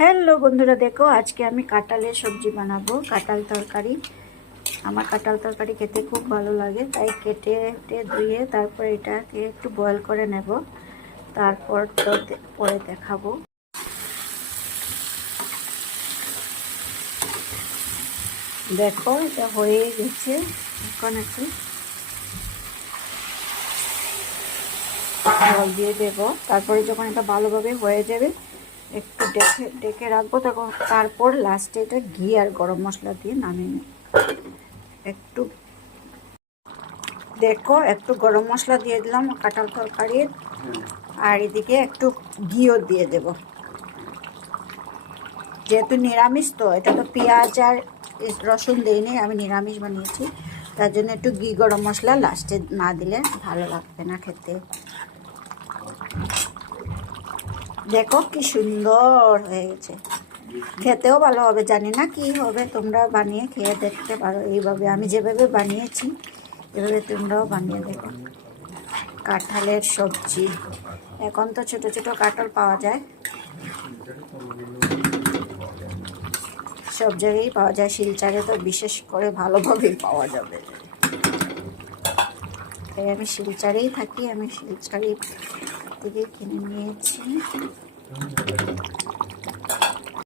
Hello বন্ধুরা, দেখো আজকে আমি কাঁঠালের সবজি বানাবো, কাঁঠাল তরকারি। আমার কাঁঠাল তরকারি খেতে খুব ভালো লাগে, তাই কেটে ধুয়ে তারপর এটাকে একটু বয়েল করে নেব, তারপর তো পরে দেখাবো। দেখো এটা হয়ে গেছে, এখন একটু জল দিয়ে দেবো। তারপরে যখন এটা ভালোভাবে হয়ে যাবে একটু ডেকে রাখবো, তখন তারপর লাস্টে এটা ঘি আর গরম মশলা দিয়ে নামিয়ে নেব। একটু দেখো একটু গরম মশলা দিয়ে দিলাম কাঁঠাল তরকারির, আর এদিকে একটু ঘিও দিয়ে দেব। যেহেতু নিরামিষ, তো এটা তো পেঁয়াজ আর রসুন দিইনি, আমি নিরামিষ বানিয়েছি, তার জন্য একটু ঘি গরম মশলা লাস্টে না দিলে ভালো লাগবে না খেতে। দেখো কি সুন্দর হয়ে গেছে, খেতেও ভালো হবে। জানি না কি হবে, তোমরা বানিয়ে খেয়ে দেখতে পারো এইভাবে। আমি যেভাবে বানিয়েছি এভাবে তোমরাও বানিয়ে দেখো। কাঁঠালের সবজি, এখন তো ছোট ছোট কাঁঠাল পাওয়া যায়, সব জায়গায় পাওয়া যায়, শিলচরে তো বিশেষ করে ভালোভাবেই পাওয়া যাবে। তাই আমি শিলচরেই থাকি, আমি শিলচরে থেকে কিনে নিয়েছি।